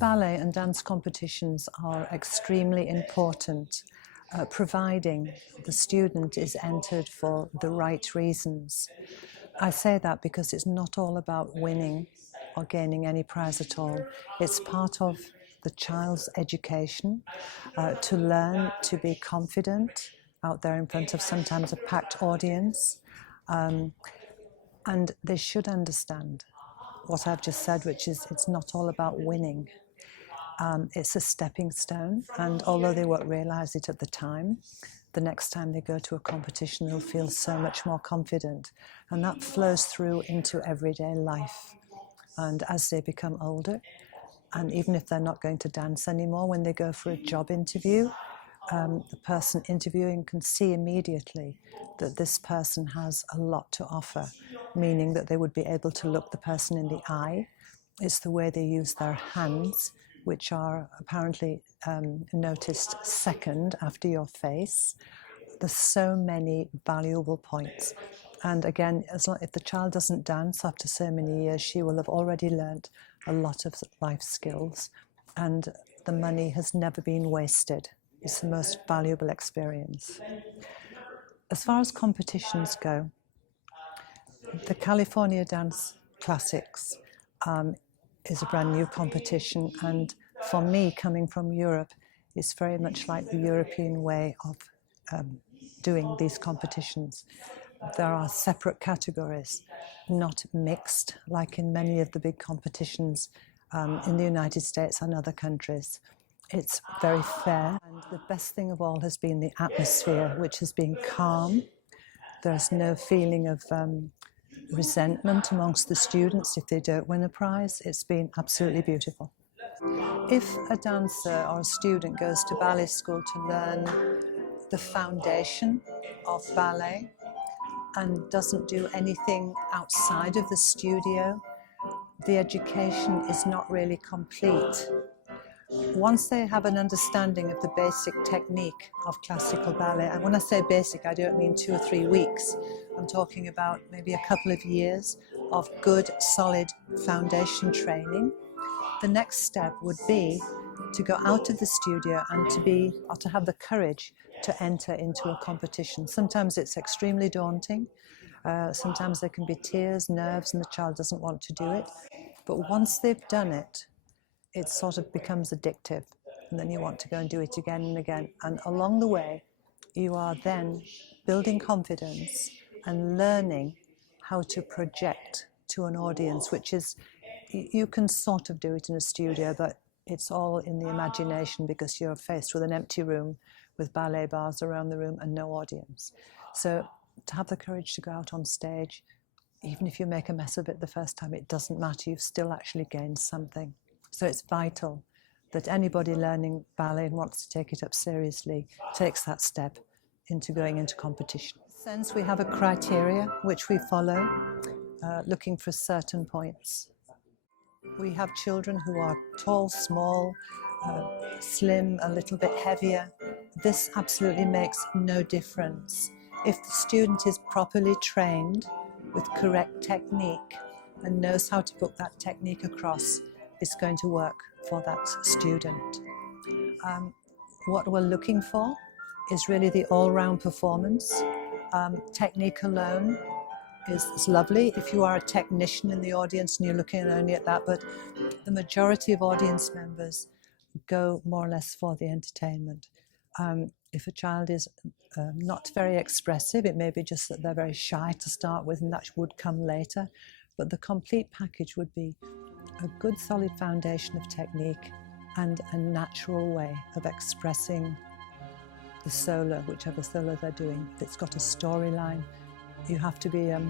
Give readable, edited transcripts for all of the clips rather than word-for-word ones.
Ballet and dance competitions are extremely important, providing the student is entered for the right reasons. I say that because it's not all about winning or gaining any prize at all. It's part of the child's education to learn to be confident out there in front of sometimes a packed audience. And they should understand what I've just said, which is it's not all about winning. It's a stepping stone, and although they won't realise it at the time, the next time they go to a competition they'll feel so much more confident, and that flows through into everyday life. And as they become older, and even if they're not going to dance anymore, when they go for a job interview, the person interviewing can see immediately that this person has a lot to offer, meaning that they would be able to look the person in the eye. It's the way they use their hands, which are apparently noticed second after your face. There's so many valuable points. And again, if the child doesn't dance after so many years, she will have already learnt a lot of life skills, and the money has never been wasted. It's the most valuable experience. As far as competitions go, the California Dance Classics is a brand new competition, and for me, coming from Europe, it's very much like the European way of doing these competitions. There are separate categories, not mixed like in many of the big competitions in the United States and other countries. It's very fair, and the best thing of all has been the atmosphere, which has been calm. There's no feeling of resentment amongst the students if they don't win a prize. It's been absolutely beautiful. If a dancer or a student goes to ballet school to learn the foundation of ballet and doesn't do anything outside of the studio, the education is not really complete. Once they have an understanding of the basic technique of classical ballet, and when I say basic, I don't mean 2 or 3 weeks. I'm talking about maybe a couple of years of good, solid foundation training. The next step would be to go out of the studio and to have the courage to enter into a competition. Sometimes it's extremely daunting. Sometimes there can be tears, nerves, and the child doesn't want to do it. But once they've done it, it sort of becomes addictive, and then you want to go and do it again and again. And along the way, you are then building confidence and learning how to project to an audience, which is, you can sort of do it in a studio, but it's all in the imagination because you're faced with an empty room with ballet bars around the room and no audience. So to have the courage to go out on stage, even if you make a mess of it the first time, it doesn't matter, you've still actually gained something. So it's vital that anybody learning ballet and wants to take it up seriously takes that step into going into competition. In a sense, we have a criteria which we follow, looking for certain points. We have children who are tall, small, slim, a little bit heavier. This absolutely makes no difference. If the student is properly trained with correct technique and knows how to put that technique across, it's going to work for that student. What we're looking for is really the all-round performance. Technique alone is lovely if you are a technician in the audience and you're looking only at that, but the majority of audience members go more or less for the entertainment. If a child is not very expressive, it may be just that they're very shy to start with, and that would come later. But the complete package would be a good solid foundation of technique and a natural way of expressing the solo, whichever solo they're doing. If it's got a storyline, you have to be a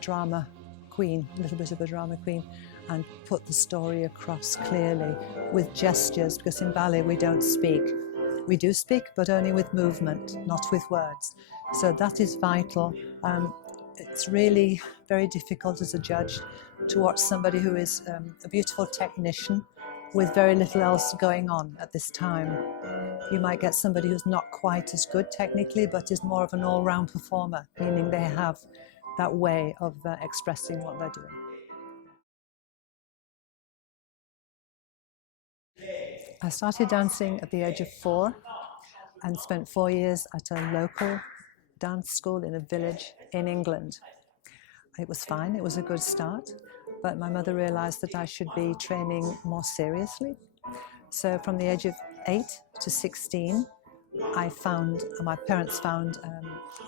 drama queen, a little bit of a drama queen, and put the story across clearly with gestures, because in ballet we don't speak. We do speak, but only with movement, not with words. So that is vital. It's really very difficult as a judge to watch somebody who is a beautiful technician with very little else going on at this time. You might get somebody who's not quite as good technically, but is more of an all-round performer, meaning they have that way of expressing what they're doing. I started dancing at the age of 4 and spent 4 years at a local dance school in a village in England. It was fine, it was a good start, but my mother realized that I should be training more seriously. So from the age of 8 to 16, my parents found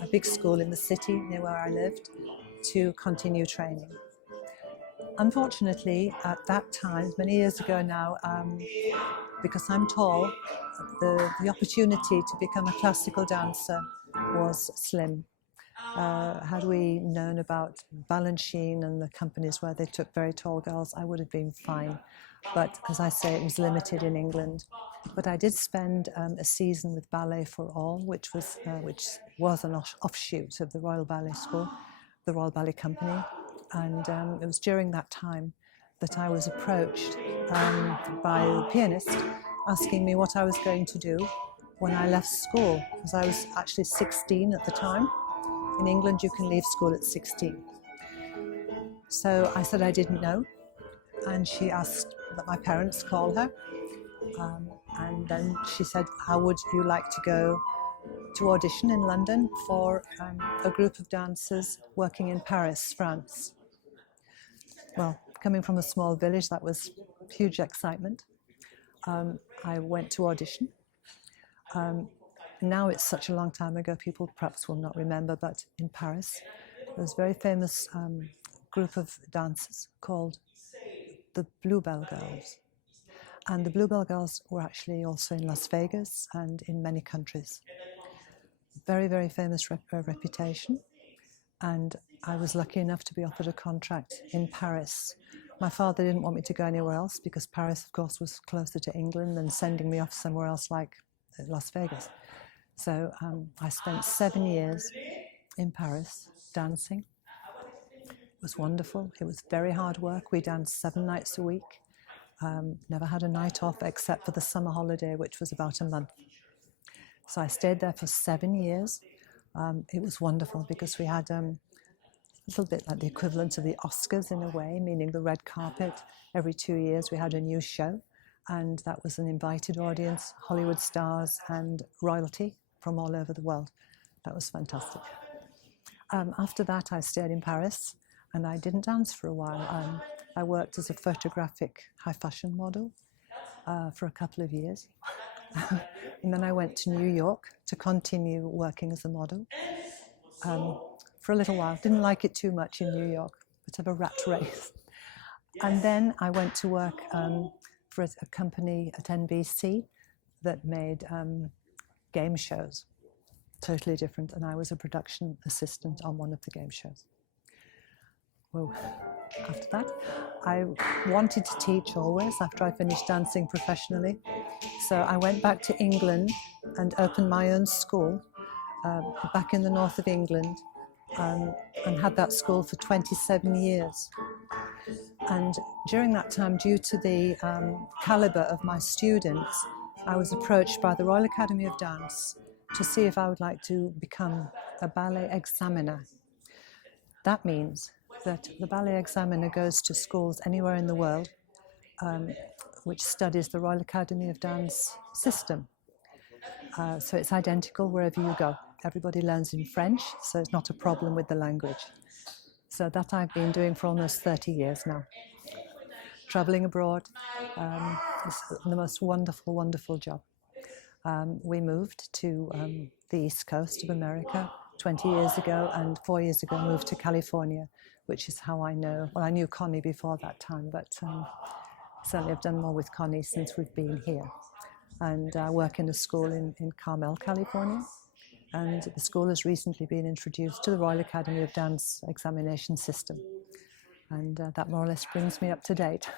a big school in the city near where I lived to continue training. Unfortunately, at that time, many years ago now, because I'm tall, the opportunity to become a classical dancer was slim. Had we known about Balanchine and the companies where they took very tall girls, I would have been fine. But as I say, it was limited in England. But I did spend a season with Ballet for All, which was an offshoot of the Royal Ballet School, the Royal Ballet Company. And it was during that time that I was approached by the pianist asking me what I was going to do when I left school, because I was actually 16 at the time. In England, you can leave school at 16. So I said I didn't know, and she asked that my parents call her. And then she said, how would you like to go to audition in London for a group of dancers working in Paris, France? Well, coming from a small village, that was huge excitement. I went to audition. Now it's such a long time ago, people perhaps will not remember, but in Paris, there was a very famous group of dancers called the Bluebell Girls. And the Bluebell Girls were actually also in Las Vegas and in many countries. Very, very famous reputation. And I was lucky enough to be offered a contract in Paris. My father didn't want me to go anywhere else because Paris, of course, was closer to England than sending me off somewhere else like Las Vegas. So I spent 7 years in Paris dancing. It was wonderful. It was very hard work. We danced 7 nights a week. Never had a night off except for the summer holiday, which was about a month. So I stayed there for 7 years. It was wonderful because we had a little bit like the equivalent of the Oscars in a way, meaning the red carpet. Every 2 years we had a new show, and that was an invited audience, Hollywood stars and royalty from all over the world. That was fantastic. After that, I stayed in Paris, and I didn't dance for a while. I worked as a photographic high fashion model for a couple of years. And then I went to New York to continue working as a model for a little while. Didn't like it too much in New York, bit of a rat race. And then I went to work for a company at NBC that made game shows, totally different. And I was a production assistant on one of the game shows. Well, after that, I wanted to teach always after I finished dancing professionally. So I went back to England and opened my own school back in the north of England and had that school for 27 years. And during that time, due to the caliber of my students, I was approached by the Royal Academy of Dance to see if I would like to become a ballet examiner. That means that the ballet examiner goes to schools anywhere in the world which studies the Royal Academy of Dance system. So it's identical wherever you go. Everybody learns in French, so it's not a problem with the language. So that I've been doing for almost 30 years now. Traveling abroad is the most wonderful, wonderful job. We moved to the East Coast of America 20 years ago, and 4 years ago moved to California, which is how I know. Well, I knew Connie before that time, but certainly I've done more with Connie since we've been here. And I work in a school in Carmel, California. And the school has recently been introduced to the Royal Academy of Dance examination system. And that more or less brings me up to date.